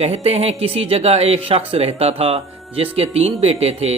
کہتے ہیں کسی جگہ ایک شخص رہتا تھا جس کے 3 بیٹے تھے۔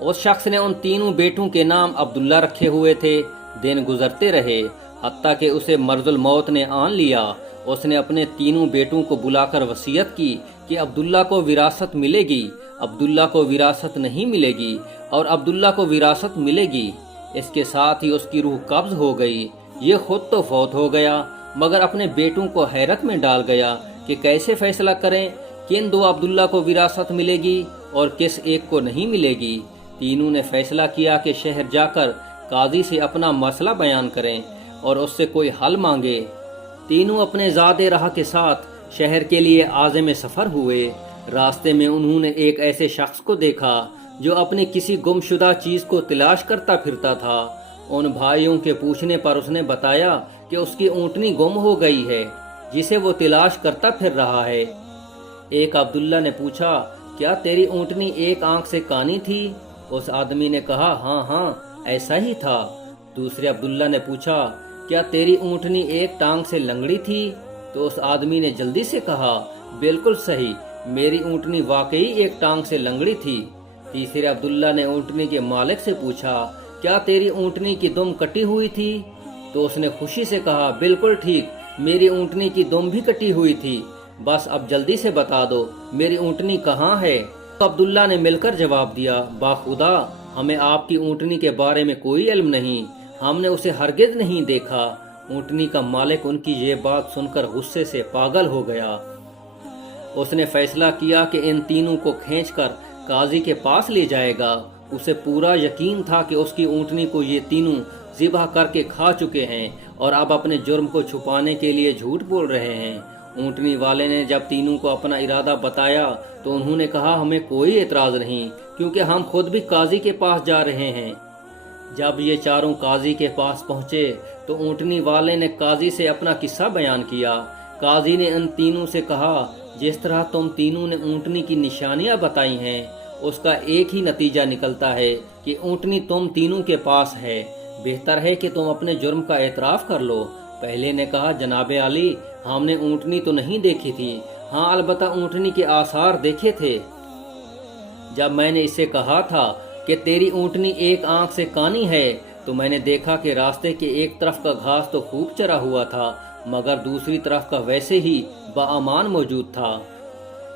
اس شخص نے ان تینوں بیٹوں کے نام عبداللہ رکھے ہوئے تھے۔ دن گزرتے رہے حتیٰ کہ اسے مرض الموت نے آن لیا۔ اس نے اپنے تینوں بیٹوں کو بلا کر وصیت کی کہ عبداللہ کو وراثت ملے گی، عبداللہ کو وراثت نہیں ملے گی، اور عبداللہ کو وراثت ملے گی۔ اس کے ساتھ ہی اس کی روح قبض ہو گئی۔ یہ خود تو فوت ہو گیا مگر اپنے بیٹوں کو حیرت میں ڈال گیا کہ کیسے فیصلہ کریں، کن 2 عبداللہ کو وراثت ملے گی اور کس ایک کو نہیں ملے گی۔ تینوں نے فیصلہ کیا کہ شہر جا کر قاضی سے اپنا مسئلہ بیان کریں اور اس سے کوئی حل مانگے۔ تینوں اپنے زادِ راہ کے ساتھ شہر کے لیے عازم سفر ہوئے۔ راستے میں انہوں نے ایک ایسے شخص کو دیکھا جو اپنی کسی گم شدہ چیز کو تلاش کرتا پھرتا تھا۔ ان بھائیوں کے پوچھنے پر اس نے بتایا کہ اس کی اونٹنی گم ہو گئی ہے جسے وہ تلاش کرتا پھر رہا ہے۔ ایک عبداللہ نے پوچھا، کیا تیری اونٹنی ایک آنکھ سے کانی تھی؟ اس آدمی نے کہا، ہاں ہاں ایسا ہی تھا۔ دوسرے عبداللہ نے پوچھا، کیا تیری اونٹنی ایک ٹانگ سے لنگڑی تھی؟ تو اس آدمی نے جلدی سے کہا، بالکل صحیح، میری اونٹنی واقعی ایک ٹانگ سے لنگڑی تھی۔ تیسرے عبداللہ نے اونٹنی کے مالک سے پوچھا، کیا تیری اونٹنی کی دم کٹی ہوئی تھی؟ تو اس نے خوشی سے کہا، بالکل ٹھیک، میری اونٹنی کی دم بھی کٹی ہوئی تھی، بس اب جلدی سے بتا دو میری اونٹنی کہاں ہے؟ تو عبداللہ نے مل کر جواب دیا، باخدا ہمیں آپ کی اونٹنی کے بارے میں کوئی علم نہیں، ہم نے اسے ہرگز نہیں دیکھا۔ اونٹنی کا مالک ان کی یہ بات سن کر غصے سے پاگل ہو گیا۔ اس نے فیصلہ کیا کہ ان تینوں کو کھینچ کر قاضی کے پاس لے جائے گا۔ اسے پورا یقین تھا کہ اس کی اونٹنی کو یہ تینوں ذبح کر کے کھا چکے ہیں اور اب اپنے جرم کو چھپانے کے لیے جھوٹ بول رہے ہیں۔ اونٹنی والے نے جب تینوں کو اپنا ارادہ بتایا تو انہوں نے کہا، ہمیں کوئی اعتراض نہیں کیونکہ ہم خود بھی قاضی کے پاس جا رہے ہیں۔ جب یہ چاروں قاضی کے پاس پہنچے تو اونٹنی والے نے قاضی سے اپنا قصہ بیان کیا۔ قاضی نے ان تینوں سے کہا، جس طرح تم تینوں نے اونٹنی کی نشانیاں بتائی ہیں اس کا ایک ہی نتیجہ نکلتا ہے کہ اونٹنی تم تینوں کے پاس ہے۔ بہتر ہے کہ تم اپنے جرم کا اعتراف کر لو۔ پہلے نے کہا، جناب عالی ہم نے اونٹنی تو نہیں دیکھی تھی، ہاں البتہ اونٹنی کے آثار دیکھے تھے۔ جب میں نے اسے کہا تھا کہ تیری اونٹنی ایک آنکھ سے کانی ہے تو میں نے دیکھا کہ راستے کے ایک طرف کا گھاس تو خوب چرا ہوا تھا مگر دوسری طرف کا ویسے ہی باامان موجود تھا۔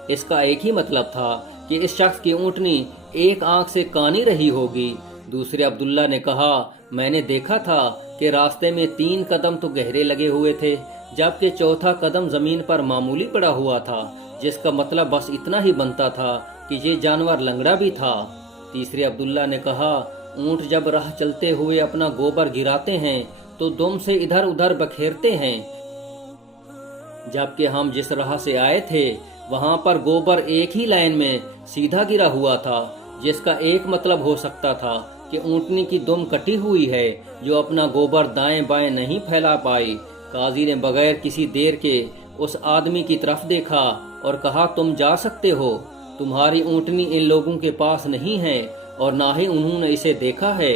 اس کا ایک ہی مطلب تھا کہ اس شخص کی اونٹنی ایک آنکھ سے کانی رہی ہوگی۔ دوسرے عبداللہ نے کہا، میں نے دیکھا تھا کہ راستے میں 3 قدم تو گہرے لگے ہوئے تھے جبکہ چوتھا قدم زمین پر معمولی پڑا ہوا تھا، جس کا مطلب بس اتنا ہی بنتا تھا کہ یہ جانور لنگڑا بھی تھا۔ تیسرے عبداللہ نے کہا، اونٹ جب راہ چلتے ہوئے اپنا گوبر گراتے ہیں تو دم سے ادھر ادھر بکھیرتے ہیں، جبکہ ہم جس راہ سے آئے تھے وہاں پر گوبر ایک ہی لائن میں سیدھا گرا ہوا تھا، جس کا ایک مطلب ہو سکتا تھا کہ اونٹنی کی دم کٹی ہوئی ہے جو اپنا گوبر دائیں بائیں نہیں پھیلا پائی۔ قاضی نے بغیر کسی دیر کے اس آدمی کی طرف دیکھا اور کہا، تم جا سکتے ہو، تمہاری اونٹنی ان لوگوں کے پاس نہیں ہے اور نہ ہی انہوں نے اسے دیکھا ہے۔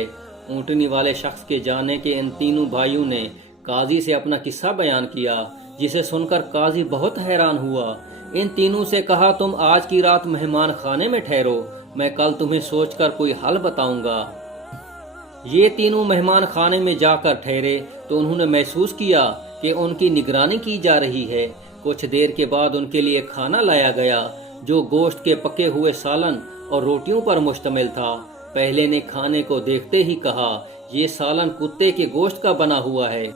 اونٹنی والے شخص کے جانے کے ان تینوں بھائیوں نے قاضی سے اپنا قصہ بیان کیا، جسے سن کر قاضی بہت حیران ہوا۔ ان تینوں سے کہا، تم آج کی رات مہمان خانے میں ٹھہرو، میں کل تمہیں سوچ کر کوئی حل بتاؤں گا۔ یہ تینوں مہمان خانے میں جا کر ٹھہرے تو انہوں نے محسوس کیا کہ ان کی نگرانی کی جا رہی ہے۔ کچھ دیر کے بعد ان کے لیے کھانا لایا گیا جو گوشت کے پکے ہوئے سالن اور روٹیوں پر مشتمل تھا۔ پہلے نے کھانے کو دیکھتے ہی کہا، یہ سالن کتے کے گوشت کا بنا ہوا ہے۔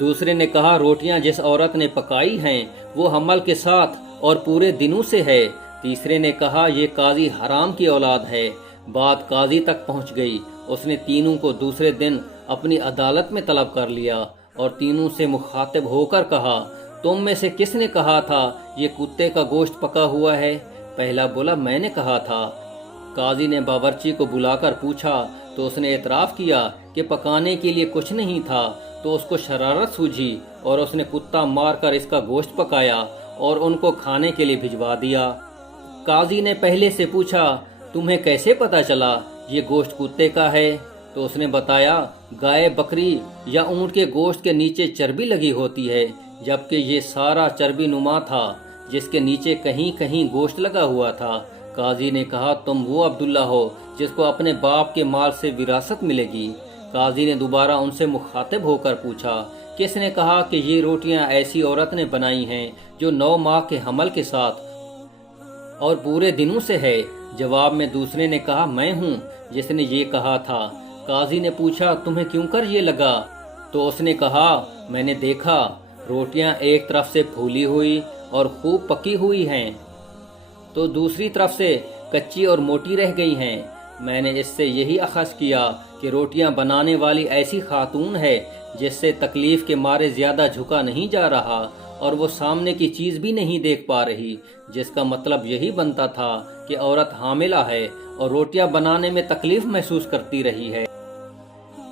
دوسرے نے کہا، روٹیاں جس عورت نے پکائی ہیں وہ حمل کے ساتھ اور پورے دنوں سے ہے۔ تیسرے نے کہا، یہ قاضی حرام کی اولاد ہے۔ بات قاضی تک پہنچ گئی۔ اس نے تینوں کو دوسرے دن اپنی عدالت میں طلب کر لیا اور تینوں سے مخاطب ہو کر کہا، تم میں سے کس نے کہا تھا یہ کتے کا گوشت پکا ہوا ہے؟ پہلا بولا، میں نے کہا تھا۔ قاضی نے باورچی کو بلا کر پوچھا تو اس نے اعتراف کیا کہ پکانے کے لیے کچھ نہیں تھا، تو اس کو شرارت سوجھی اور اس نے کتا مار کر اس کا گوشت پکایا اور ان کو کھانے کے لیے بھجوا دیا۔ قاضی نے پہلے سے پوچھا، تمہیں کیسے پتا چلا یہ گوشت کتے کا ہے؟ تو اس نے بتایا، گائے، بکری یا اونٹ کے گوشت کے نیچے چربی لگی ہوتی ہے، جبکہ یہ سارا چربی نما تھا۔ جس کے نیچے کہیں کہیں گوشت لگا ہوا تھا۔ قاضی نے کہا تم وہ عبداللہ ہو جس کو اپنے باپ کے مال سے وراثت ملے گی؟ قاضی نے دوبارہ ان سے مخاطب ہو کر پوچھا کس نے کہا کہ یہ روٹیاں ایسی عورت نے بنائی ہیں جو 9 ماہ کے حمل کے ساتھ اور پورے دنوں سے ہے؟ جواب میں دوسرے نے کہا میں ہوں جس نے یہ کہا تھا۔ قاضی نے پوچھا تمہیں کیوں کر یہ لگا؟ تو اس نے کہا میں نے دیکھا روٹیاں ایک طرف سے پھولی ہوئی اور خوب پکی ہوئی ہیں تو دوسری طرف سے کچی اور موٹی رہ گئی ہیں۔ میں نے اس سے یہی اخذ کیا کہ روٹیاں بنانے والی ایسی خاتون ہے جس سے تکلیف کے مارے زیادہ جھکا نہیں جا رہا اور وہ سامنے کی چیز بھی نہیں دیکھ پا رہی، جس کا مطلب یہی بنتا تھا کہ عورت حاملہ ہے اور روٹیاں بنانے میں تکلیف محسوس کرتی رہی ہے۔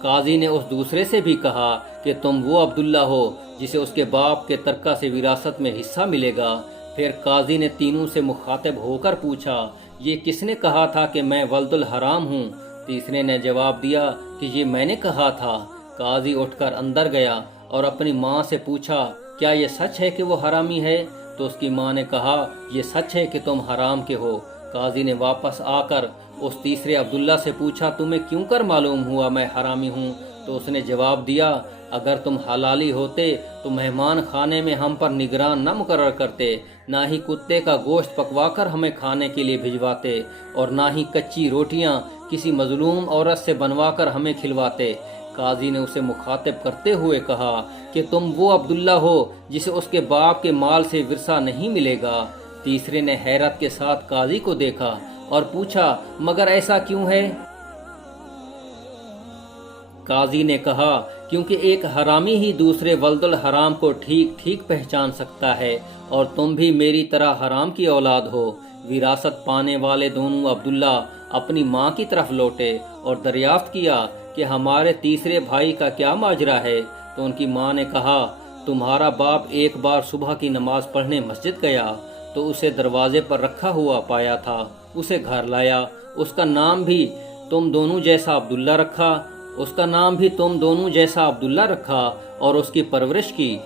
قاضی نے اس دوسرے سے بھی کہا کہ تم وہ عبداللہ ہو جسے اس کے باپ کے ترکہ سے وراثت میں حصہ ملے گا۔ پھر قاضی نے تینوں سے مخاطب ہو کر پوچھا یہ کس نے کہا تھا کہ میں ولد الحرام ہوں؟ تیسرے نے جواب دیا کہ یہ میں نے کہا تھا۔ قاضی اٹھ کر اندر گیا اور اپنی ماں سے پوچھا کیا یہ سچ ہے کہ وہ حرامی ہے؟ تو اس کی ماں نے کہا یہ سچ ہے کہ تم حرام کے ہو۔ قاضی نے واپس آ کر اس تیسرے عبداللہ سے پوچھا تمہیں کیوں کر معلوم ہوا میں حرامی ہوں؟ تو اس نے جواب دیا اگر تم حلالی ہوتے تو مہمان خانے میں ہم پر نگران نہ مقرر کرتے، نہ ہی کتے کا گوشت پکوا کر ہمیں کھانے کے لیے بھجواتے اور نہ ہی کچی روٹیاں کسی مظلوم عورت سے بنوا کر ہمیں کھلواتے۔ قاضی نے اسے مخاطب کرتے ہوئے کہا کہ تم وہ عبداللہ ہو جسے اس کے باپ کے مال سے ورثہ نہیں ملے گا۔ تیسرے نے حیرت کے ساتھ قاضی کو دیکھا اور پوچھا مگر ایسا کیوں ہے؟ قاضی نے کہا کیونکہ ایک حرامی ہی دوسرے ولد الحرام کو ٹھیک ٹھیک پہچان سکتا ہے اور تم بھی میری طرح حرام کی اولاد ہو۔ وراثت پانے والے دونوں عبداللہ اپنی ماں کی طرف لوٹے اور دریافت کیا کہ ہمارے تیسرے بھائی کا کیا ماجرا ہے؟ تو ان کی ماں نے کہا تمہارا باپ ایک بار صبح کی نماز پڑھنے مسجد گیا تو اسے دروازے پر رکھا ہوا پایا تھا، اسے گھر لایا، اس کا نام بھی تم دونوں جیسا عبداللہ رکھا اور اس کی پرورش کی۔